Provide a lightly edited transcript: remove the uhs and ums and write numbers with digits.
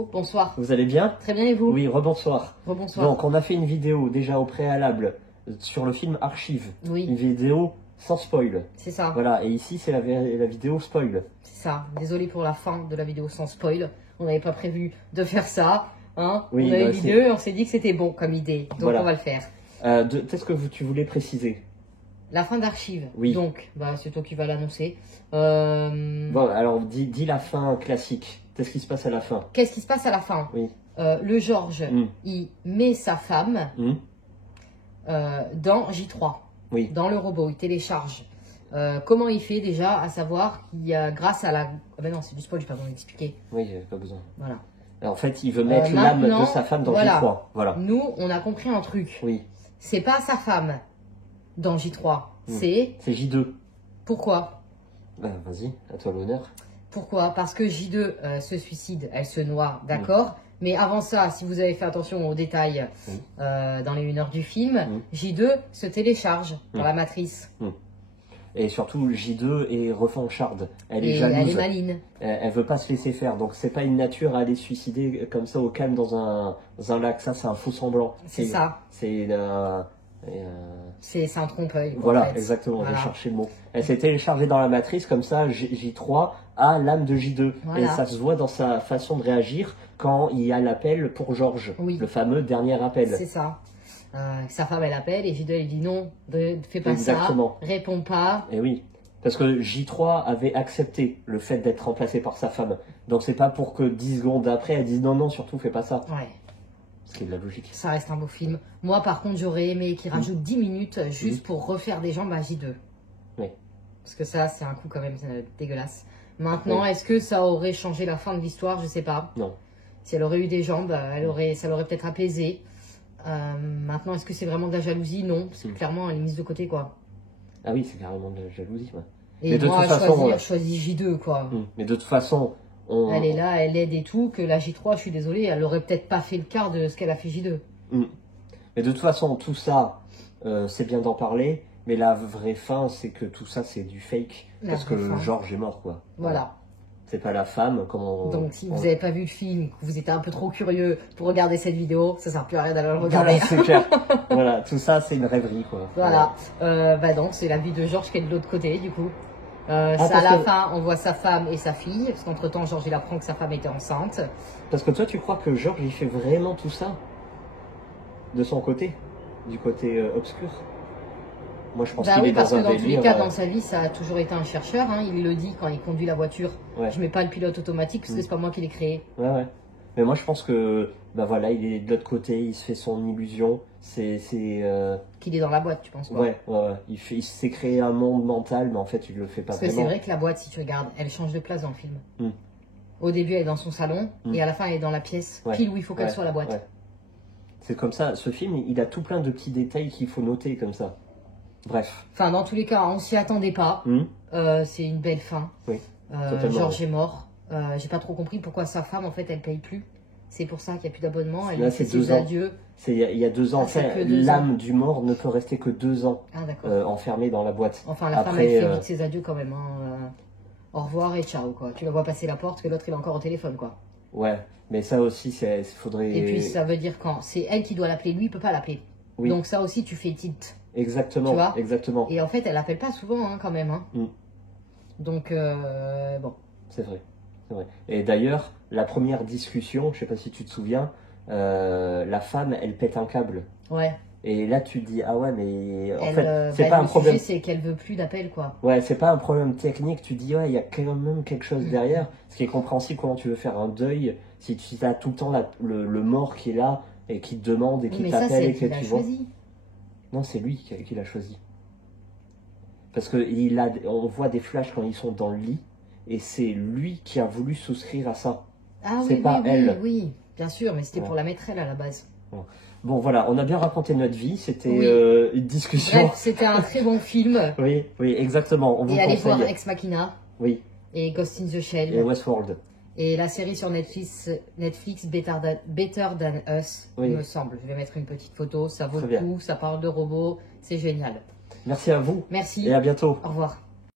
Oh, bonsoir. Vous allez bien? Très bien, et vous? Oui, rebonsoir. Rebonsoir. Donc, on a fait une vidéo déjà au préalable sur le film Archive. Oui. Une vidéo sans spoil. C'est ça. Voilà, et ici, c'est la vidéo spoil. C'est ça. Désolé pour la fin de la vidéo sans spoil. On n'avait pas prévu de faire ça. Hein, Oui, on avait mis deux et on s'est dit que c'était bon comme idée. Donc, voilà. On va le faire. Qu'est-ce que tu voulais préciser? La fin d'Archive. Oui. Donc, c'est toi qui vas l'annoncer. Bon, alors, dis la fin classique. Qu'est-ce qui se passe à la fin? Qu'est-ce qui se passe à la fin? Oui. Le Georges, il met sa femme dans J3. Oui. Dans le robot, il télécharge. Comment il fait déjà? À savoir qu'il y a grâce à la... Ah ben non, c'est du spoil, j'ai pas besoin d'expliquer. Oui, j'ai pas besoin. Voilà. En fait, il veut mettre l'âme de sa femme dans J3. Voilà. Nous, on a compris un truc. Oui. C'est pas sa femme dans J3. C'est J2. Pourquoi? Vas-y, à toi l'honneur. Pourquoi? Parce que J2 se suicide, elle se noie, d'accord. Mais avant ça, si vous avez fait attention aux détails dans les 1 heure du film, J2 se télécharge dans la matrice. Et surtout, J2 est refancharde. Elle est jalouse. Elle est maline. Elle veut pas se laisser faire. Donc, c'est pas une nature à aller se suicider comme ça au calme dans un lac. Ça, c'est un faux semblant. C'est ça. C'est un trompe-l'œil. Voilà, en fait. exactement. Voilà. J'ai cherché le mot. Elle s'est téléchargée dans la matrice. Comme ça, J3 a l'âme de J2. Voilà. Et ça se voit dans sa façon de réagir quand il y a l'appel pour Georges. Oui. Le fameux dernier appel. C'est ça. Sa femme, elle appelle et J2, elle dit non, fais pas Exactement. Ça, réponds pas. Et oui, parce que J3 avait accepté le fait d'être remplacé par sa femme. Donc c'est pas pour que 10 secondes après, elle dise non, non, surtout fais pas ça. Ouais. Ce qui est de la logique. Ça reste un beau film. Moi, par contre, j'aurais aimé qu'il rajoute 10 minutes juste pour refaire des jambes à J2. Oui. Parce que ça, c'est un coup quand même dégueulasse. Maintenant, est-ce que ça aurait changé la fin de l'histoire? Je sais pas. Non. Si elle aurait eu des jambes, ça l'aurait peut-être apaisé. Maintenant, est-ce que c'est vraiment de la jalousie? Non, parce que clairement, elle est mise de côté, quoi. Ah oui, c'est carrément de la jalousie, ouais. Et mais moi, je choisis J2, quoi. Mais de toute façon... Elle est là, elle aide et tout, que la J3, je suis désolée, elle aurait peut-être pas fait le quart de ce qu'elle a fait J2. Mais de toute façon, tout ça, c'est bien d'en parler, mais la vraie fin, c'est que tout ça, c'est du fake, parce que Georges est mort, quoi. Voilà. C'est pas la femme, Donc, si vous n'avez pas vu le film, que vous étiez un peu trop curieux pour regarder cette vidéo, ça sert plus à rien d'aller le regarder. Voilà, c'est clair. Voilà, tout ça, c'est une rêverie, quoi. Voilà. Donc, c'est la vie de Georges qui est de l'autre côté, du coup. À la fin, on voit sa femme et sa fille, parce qu'entre-temps, Georges, il apprend que sa femme était enceinte. Parce que toi, tu crois que Georges, il fait vraiment tout ça de son côté, du côté obscur? Moi, je pense qu'il est dans un délire. Dans tous les cas, dans sa vie, ça a toujours été un chercheur. Hein. Il le dit quand il conduit la voiture. Ouais. Je mets pas le pilote automatique parce que c'est pas moi qui l'ai créé. Ouais. Mais moi, je pense que, voilà, il est de l'autre côté, il se fait son illusion. Qu'il est dans la boîte, tu penses quoi? Ouais. Il s'est créé un monde mental, mais en fait, il le fait pas vraiment. Parce que c'est vrai que la boîte, si tu regardes, elle change de place dans le film. Au début, elle est dans son salon, et à la fin, elle est dans la pièce, pile où il faut qu'elle soit la boîte. Ouais. C'est comme ça. Ce film, il a tout plein de petits détails qu'il faut noter comme ça. Bref. Enfin, dans tous les cas, on s'y attendait pas. C'est une belle fin. Oui. Georges est mort. J'ai pas trop compris pourquoi sa femme, en fait, elle paye plus. C'est pour ça qu'il n'y a plus d'abonnement. Elle lui fait ses adieux. Il y a 2 ans. L'âme du mort ne peut rester que 2 ans enfermée dans la boîte. Enfin, la femme, elle fait vite ses adieux quand même. Au revoir et ciao, quoi. Tu la vois passer la porte, que l'autre, il est encore au téléphone, quoi. Ouais, mais ça aussi, faudrait... Et puis, ça veut dire quand c'est elle qui doit l'appeler, lui, il peut pas l'appeler. Oui. Donc ça aussi, tu fais tilt. Exactement, tu vois, exactement. Et en fait, elle appelle pas souvent, quand même. Donc, bon. C'est vrai. Et d'ailleurs, la première discussion, je sais pas si tu te souviens, la femme, elle pète un câble. Ouais. Et là, tu te dis, ah ouais, mais en fait, c'est pas un problème. Le sujet, c'est qu'elle veut plus d'appel, quoi. Ouais, c'est pas un problème technique. Tu te dis, ouais, il y a quand même quelque chose derrière. Ce qui est compréhensible, comment tu veux faire un deuil si tu as tout le temps le mort qui est là et qui te demande et qui t'appelle et que tu vois. Non, c'est lui qui l'a choisi. Parce que on voit des flashs quand ils sont dans le lit, et c'est lui qui a voulu souscrire à ça. Ah oui, pas elle. Oui, bien sûr, mais c'était pour la mettre elle à la base. Bon, voilà, on a bien raconté notre vie, c'était une discussion. Bref, c'était un très bon film. Oui, exactement. Et allez voir Ex Machina. Oui. Et Ghost in the Shell. Et Westworld. Et la série sur Netflix Better Than Us, il me semble. Je vais mettre une petite photo, ça vaut le coup, ça parle de robots, c'est génial. Merci à vous. Merci. Et à bientôt. Au revoir.